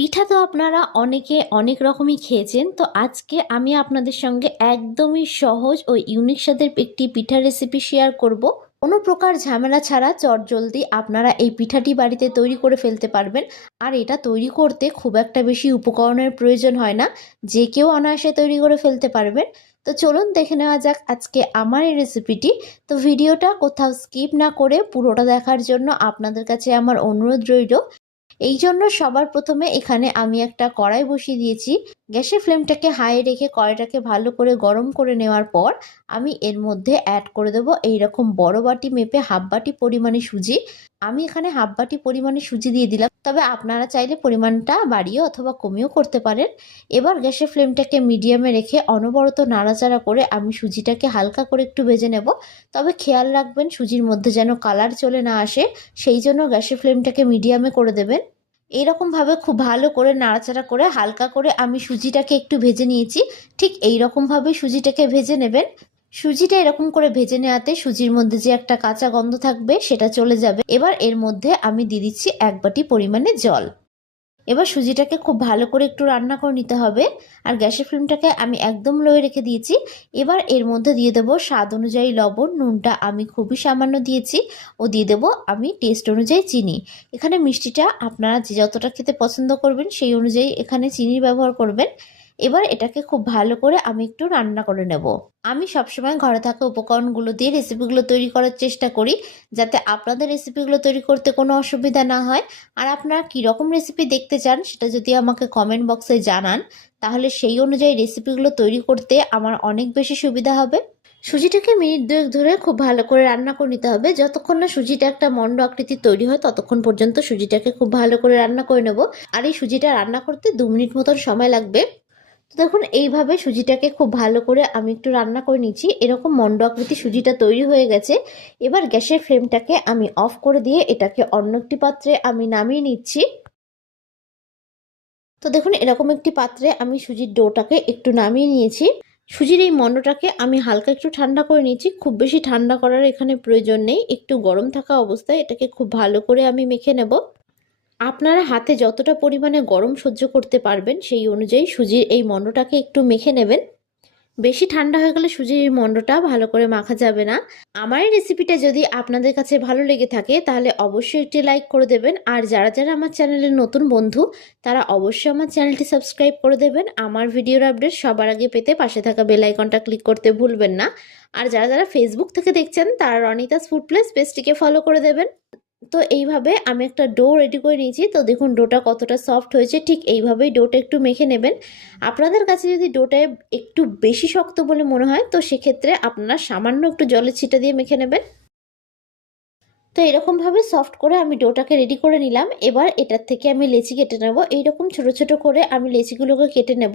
পিঠা তো আপনারা অনেকে অনেক রকমই খেয়েছেন। তো আজকে আমি আপনাদের সঙ্গে একদমই সহজ ও ইউনিক স্বাদের একটি পিঠা রেসিপি শেয়ার করব। কোনো প্রকার ঝামেলা ছাড়া চটজলদি আপনারা এই পিঠাটি বাড়িতে তৈরি করে ফেলতে পারবেন। আর এটা তৈরি করতে খুব একটা বেশি উপকরণের প্রয়োজন হয় না। যে কেউ অনায়াসে তৈরি করে ফেলতে পারবেন। তো চলুন দেখে নেওয়া যাক আজকে আমার এই রেসিপিটি তো ভিডিওটা কোথাও স্কিপ না করে পুরোটা দেখার জন্য আপনাদের কাছে আমার অনুরোধ রইল। এই জন্য সবার প্রথমে এখানে আমি একটা কড়াই বসিয়ে দিয়েছি। গ্যাসের ফ্লেমটাকে হাই রেখে কড়াইটাকে ভালো করে গরম করে নেওয়ার পর আমি এর মধ্যে অ্যাড করে দেবো এইরকম বড় বাটি মেপে হাফ বাটি পরিমাণে সুজি। আমি এখানে হাফ বাটি পরিমাণে সুজি দিয়ে দিলাম। তবে আপনারা চাইলে পরিমাণটা বাড়িয়ে অথবা কমিয়েও করতে পারেন। এবার গ্যাসের ফ্লেমটাকে মিডিয়ামে রেখে অনবরত নাড়াচাড়া করে আমি সুজিটাকে হালকা করে একটু ভেজে নেব। তবে খেয়াল রাখবেন সুজির মধ্যে যেন কালার চলে না আসে, সেই জন্য গ্যাসের ফ্লেমটাকে মিডিয়ামে করে দেবেন। এইরকমভাবে খুব ভালো করে নাড়াচাড়া করে হালকা করে আমি সুজিটাকে একটু ভেজে নিয়েছি। ঠিক এই রকমভাবে সুজিটাকে ভেজে নেবেন। সুজিটা এরকম করে ভেজে নেওয়াতে সুজির মধ্যে যে একটা কাঁচা গন্ধ থাকবে সেটা চলে যাবে। এবার এর মধ্যে আমি দিয়ে দিচ্ছি এক বাটি পরিমাণে জল। এবার সুজিটাকে খুব ভালো করে একটু রান্না করে নিতে হবে। আর গ্যাসের ফ্লেমটাকে আমি একদম লোয়ে রেখে দিয়েছি। এবার এর মধ্যে দিয়ে দেবো স্বাদ অনুযায়ী লবণ, নুনটা আমি খুবই সামান্য দিয়েছি। ও দিয়ে দেবো আমি টেস্ট অনুযায়ী চিনি। এখানে মিষ্টিটা আপনারা যে যতটা খেতে পছন্দ করবেন সেই অনুযায়ী এখানে চিনির ব্যবহার করবেন। এবার এটাকে খুব ভালো করে আমি একটু রান্না করে নেব। আমি সবসময় ঘরে থাকা উপকরণগুলো দিয়ে রেসিপিগুলো তৈরি করার চেষ্টা করি, যাতে আপনাদের রেসিপিগুলো তৈরি করতে কোনো অসুবিধা না হয়। আর আপনারা কীরকম রেসিপি দেখতে চান সেটা যদি আমাকে কমেন্ট বক্সে জানান, তাহলে সেই অনুযায়ী রেসিপিগুলো তৈরি করতে আমার অনেক বেশি সুবিধা হবে। সুজিটাকে মিনিট দুয়েক ধরে খুব ভালো করে রান্না করে নিতে হবে। যতক্ষণ না সুজিটা একটা মন্ড আকৃতি তৈরি হয়, ততক্ষণ পর্যন্ত সুজিটাকে খুব ভালো করে রান্না করে নেব। আর এই সুজিটা রান্না করতে দু মিনিট মতন সময় লাগবে। তো দেখুন, এইভাবে সুজিটাকে খুব ভালো করে আমি একটু রান্না করে নিচ্ছি। এরকম মন্ড আকৃতি সুজিটা তৈরি হয়ে গেছে। এবার গ্যাসের ফ্লেমটাকে আমি অফ করে দিয়ে এটাকে অন্য একটি পাত্রে আমি নামিয়ে নিচ্ছি। তো দেখুন, এরকম একটি পাত্রে আমি সুজির ডোটাকে একটু নামিয়ে নিয়েছি। সুজির এই মন্ডটাকে আমি হালকা একটু ঠান্ডা করে নিয়েছি। খুব বেশি ঠান্ডা করার এখানে প্রয়োজন নেই। একটু গরম থাকা অবস্থায় এটাকে খুব ভালো করে আমি মেখে নেব। আপনারা হাতে যতটা পরিমাণে গরম সহ্য করতে পারবেন, সেই অনুযায়ী সুজির এই মণ্ডটাকে একটু মেখে নেবেন। বেশি ঠান্ডা হয়ে গেলে সুজির এই মণ্ডটা ভালো করে মাখা যাবে না। আমার এই রেসিপিটা যদি আপনাদের কাছে ভালো লেগে থাকে, তাহলে অবশ্যই একটি লাইক করে দেবেন। আর যারা যারা আমার চ্যানেলের নতুন বন্ধু, তারা অবশ্যই আমার চ্যানেলটি সাবস্ক্রাইব করে দেবেন। আমার ভিডিওর আপডেট সবার আগে পেতে পাশে থাকা বেল আইকনটা ক্লিক করতে ভুলবেন না। আর যারা যারা ফেসবুক থেকে দেখছেন, তারা রনিতাস ফুড প্লেস পেজটিকে ফলো করে দেবেন। তো এইভাবে আমি একটা ডো রেডি করে নিয়েছি। তো দেখুন, ডোটা কতটা সফট হয়েছে, ঠিক এইভাবেই ডোটা একটু মেখে নেবেন। আপনাদের কাছে যদি ডোটা একটু বেশি শক্ত বলে মনে হয়, তো সেক্ষেত্রে আপনারা সামান্য একটু জলের ছিটা দিয়ে মেখে নেবেন। তো এরকমভাবে সফট করে আমি ডোটাকে রেডি করে নিলাম। এবার এটার থেকে আমি লেচি কেটে নেব। এইরকম ছোট ছোট করে আমি লেচিগুলোকে কেটে নেব।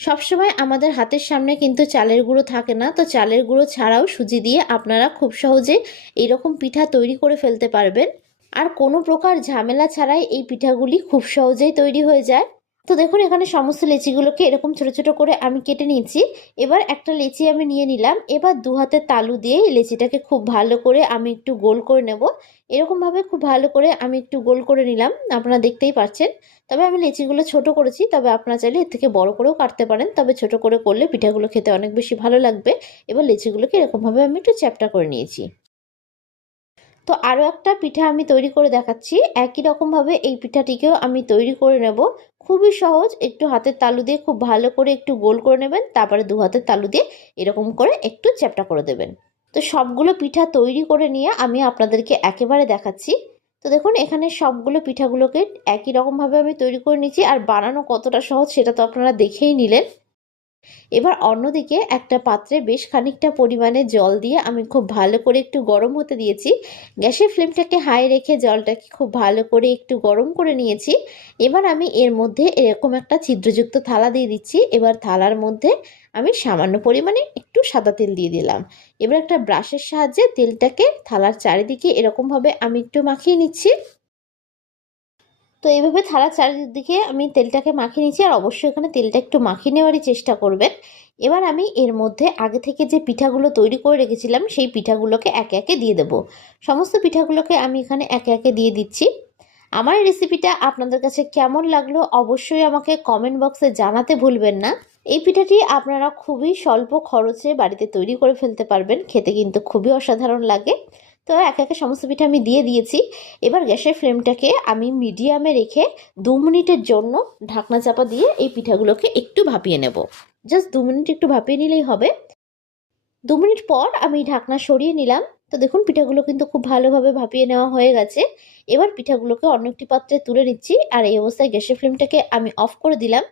সবসময় আমাদের হাতের সামনে কিন্তু চালের গুঁড়ো থাকে না। তো চালের গুঁড়ো ছাড়াও সুজি দিয়ে আপনারা খুব সহজে এইরকম পিঠা তৈরি করে ফেলতে পারবেন। আর কোনো প্রকার ঝামেলা ছাড়াই এই পিঠাগুলি খুব সহজেই তৈরি হয়ে যায়। তো দেখুন, এখানে সমস্ত লেচিগুলোকে এরকম ছোট ছোট করে আমি কেটে নিয়েছি। এবার একটা লেচি আমি নিয়ে নিলাম। এবার দু হাতে তালু দিয়ে লেচিটাকে খুব ভালো করে আমি একটু গোল করে নেব। এরকমভাবে খুব ভালো করে আমি একটু গোল করে নিলাম। আপনারা দেখতেই পাচ্ছেন। তবে আমি লেচিগুলো ছোট করেছি, তবে আপনারা চাইলে এর থেকে বড় করেও কাটতে পারেন। তবে ছোট করে করলে পিঠাগুলো খেতে অনেক বেশি ভালো লাগবে। এবার লেচিগুলোকে এরকমভাবে আমি একটু চ্যাপটা করে নিয়েছি। তো আরও একটা পিঠা আমি তৈরি করে দেখাচ্ছি। একই রকমভাবে এই পিঠাটিকেও আমি তৈরি করে নেব। খুবই সহজ, একটু হাতের তালু দিয়ে খুব ভালো করে একটু গোল করে নেবেন, তারপরে দু হাতের তালু দিয়ে এরকম করে একটু চ্যাপটা করে দেবেন। তো সবগুলো পিঠা তৈরি করে নিয়ে আমি আপনাদেরকে একেবারে দেখাচ্ছি। তো দেখুন, এখানে সবগুলো পিঠাগুলোকে একই রকমভাবে আমি তৈরি করে নিচ্ছি আর বানানো কতটা সহজ সেটা তো আপনারা দেখেই নিলেন। এবার অন্যদিকে একটা পাত্রে বেশ খানিকটা পরিমাণে জল দিয়ে আমি খুব ভালো করে একটু গরম হতে দিয়েছি। গ্যাসের ফ্লেমটাকে হাই রেখে জলটাকে খুব ভালো করে একটু গরম করে নিয়েছি। এবার আমি এর মধ্যে এরকম একটা ছিদ্রযুক্ত থালা দিয়ে দিচ্ছি। এবার থালার মধ্যে আমি সামান্য পরিমাণে একটু সাদা তেল দিয়ে দিলাম। এবার একটা ব্রাশের সাহায্যে তেলটাকে থালার চারিদিকে এরকমভাবে আমি একটু মাখিয়ে নিচ্ছি। তো এইভাবে থালা চারিদিকে আমি তেলটাকে মাখিয়ে নিয়েছি আর অবশ্যই এখানে তেলটা একটু মাখিয়ে নেওয়ারই চেষ্টা করবেন। এবার আমি এর মধ্যে আগে থেকে যে পিঠাগুলো তৈরি করে রেখেছিলাম সেই পিঠাগুলোকে একে একে দিয়ে দেব। সমস্ত পিঠাগুলোকে আমি এখানে একে একে দিয়ে দিচ্ছি। আমার রেসিপিটা আপনাদের কাছে কেমন লাগল অবশ্যই আমাকে কমেন্ট বক্সে জানাতে ভুলবেন না। এই পিঠাটি আপনারা খুবই স্বল্প খরচে বাড়িতে তৈরি করে ফেলতে পারবেন, খেতে কিন্তু খুবই অসাধারণ লাগে। তো এক একে সমস্ত পিঠা আমি দিয়ে দিয়েছি। এবার গ্যাসের ফ্লেমটাকে আমি মিডিয়ামে রেখে দু মিনিটের জন্য ঢাকনা চাপা দিয়ে এই পিঠাগুলোকে একটু ভাপিয়ে নেব। জাস্ট দু মিনিট একটু ভাপিয়ে নিলেই হবে। দু মিনিট পর আমি ঢাকনা সরিয়ে নিলাম। তো দেখুন পিঠাগুলো কিন্তু খুব ভালোভাবে ভাপিয়ে নেওয়া হয়ে গেছে। এবার পিঠাগুলোকে অন্য একটি পাত্রে তুলে নিচ্ছি। আর এই অবস্থায় গ্যাসের ফ্লেমটাকে আমি অফ করে দিলাম।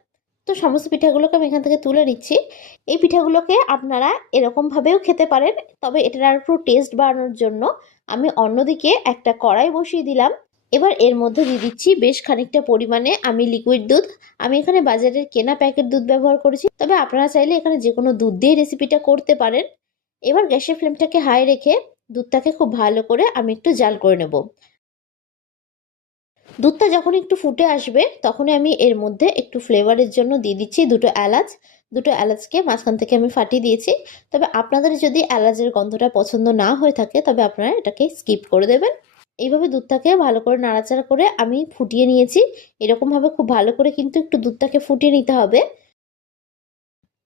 তো সমস্ত পিঠাগুলোকে আমি এখান থেকে তুলে নিচ্ছি। এই পিঠাগুলোকে আপনারা এরকমভাবেও খেতে পারেন, তবে এটার আর একটু টেস্ট বাড়ানোর জন্য আমি অন্যদিকে একটা কড়াই বসিয়ে দিলাম। এবার এর মধ্যে দিয়ে দিচ্ছি বেশ খানিকটা পরিমাণে আমি লিকুইড দুধ। আমি এখানে বাজারের কেনা প্যাকেট দুধ ব্যবহার করেছি, তবে আপনারা চাইলে এখানে যে কোনো দুধ দিয়ে রেসিপিটা করতে পারেন। এবার গ্যাসের ফ্লেমটাকে হাই রেখে দুধটাকে খুব ভালো করে আমি একটু জাল করে নেব। দুধটা যখন একটু ফুটে আসবে, তখনই আমি এর মধ্যে একটু ফ্লেভারের জন্য দিয়ে দিচ্ছি দুটো এলাচ। দুটো এলাচকে মাঝখান থেকে আমি ফাটিয়ে দিয়েছি। তবে আপনাদের যদি এলাচের গন্ধটা পছন্দ না হয়ে থাকে, তবে আপনারা এটাকে স্কিপ করে দেবেন। এইভাবে দুধটাকে ভালো করে নাড়াচাড়া করে আমি ফুটিয়ে নিয়েছি। এরকমভাবে খুব ভালো করে কিন্তু একটু দুধটাকে ফুটিয়ে নিতে হবে।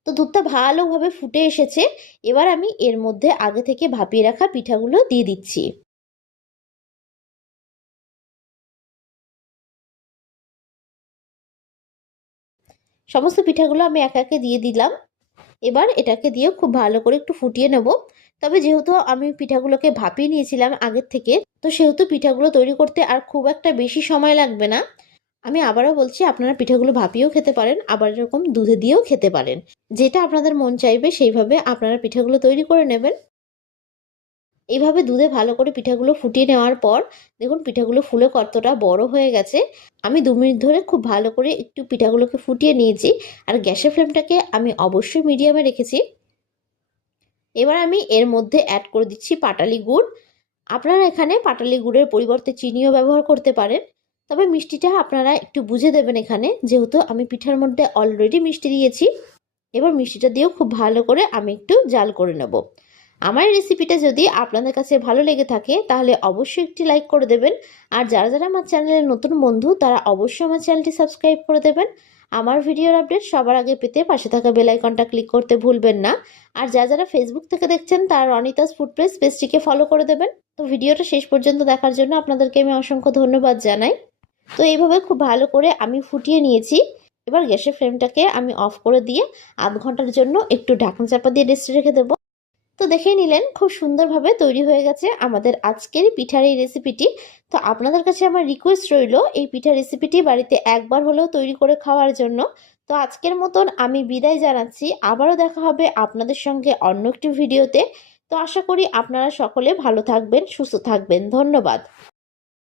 তো দুধটা ভালোভাবে ফুটে এসেছে। এবার আমি এর মধ্যে আগে থেকে ভাপিয়ে রাখা পিঠাগুলো দিয়ে দিচ্ছি। সমস্ত পিঠাগুলো আমি এক একে দিয়ে দিলাম। এবার এটাকে দিয়ে খুব ভালো করে একটু ফুটিয়ে নেব। তবে যেহেতু আমি পিঠাগুলোকে ভাপিয়ে নিয়েছিলাম আগের থেকে, তো সেহেতু পিঠাগুলো তৈরি করতে আর খুব একটা বেশি সময় লাগবে না। আমি আবারও বলছি, আপনারা পিঠাগুলো ভাপিয়েও খেতে পারেন, আবার এরকম দুধে দিয়েও খেতে পারেন। যেটা আপনাদের মন চাইবে, সেইভাবে আপনারা পিঠাগুলো তৈরি করে নেবেন। এইভাবে দুধে ভালো করে পিঠাগুলো ফুটিয়ে নেওয়ার পর, দেখুন পিঠাগুলো ফুলে কতটা বড় হয়ে গেছে। আমি দু মিনিট ধরে খুব ভালো করে একটু পিঠাগুলোকে ফুটিয়ে নিয়েছি আর গ্যাসের ফ্লেমটাকে আমি অবশ্যই মিডিয়ামে রেখেছি। এবার আমি এর মধ্যে অ্যাড করে দিচ্ছি পাটালি গুড়। আপনারা এখানে পাটালি গুড়ের পরিবর্তে চিনিও ব্যবহার করতে পারেন। তবে মিষ্টিটা আপনারা একটু বুঝে দেবেন এখানে, যেহেতু আমি পিঠার মধ্যে অলরেডি মিষ্টি দিয়েছি। এবার মিষ্টিটা দিয়েও খুব ভালো করে আমি একটু জাল করে নেব। আমার রেসিপিটা যদি আপনাদের কাছে ভালো লেগে থাকে, তাহলে অবশ্যই একটি লাইক করে দেবেন। আর যারা যারা আমার চ্যানেলের নতুন বন্ধু, তারা অবশ্যই আমার চ্যানেলটি সাবস্ক্রাইব করে দেবেন। আমার ভিডিওর আপডেট সবার আগে পেতে পাশে থাকা বেল আইকনটা ক্লিক করতে ভুলবেন না। আর যা যারা ফেসবুক থেকে দেখছেন, তারা অনিতাস ফুড প্রেস পেজটিকে ফলো করে দেবেন। তো ভিডিওটা শেষ পর্যন্ত দেখার জন্য আপনাদেরকে আমি অসংখ্য ধন্যবাদ জানাই। তো এইভাবে খুব ভালো করে আমি ফুটিয়ে নিয়েছি। এবার গ্যাসের ফ্লেমটাকে আমি অফ করে দিয়ে আধ ঘণ্টার জন্য একটু ঢাকনা চাপা দিয়ে রেস্টে রেখে দেবো। তো দেখে নিলেন, খুব সুন্দরভাবে তৈরি হয়ে গেছে আমাদের আজকের পিঠার এই রেসিপিটি তো আপনাদের কাছে আমার রিকোয়েস্ট রইল, এই পিঠা রেসিপিটি বাড়িতে একবার হলেও তৈরি করে খাওয়ার জন্য। তো আজকের মতন আমি বিদায় জানাচ্ছি, আবারও দেখা হবে আপনাদের সঙ্গে অন্য একটি ভিডিওতে তো আশা করি আপনারা সকলে ভালো থাকবেন, সুস্থ থাকবেন। ধন্যবাদ।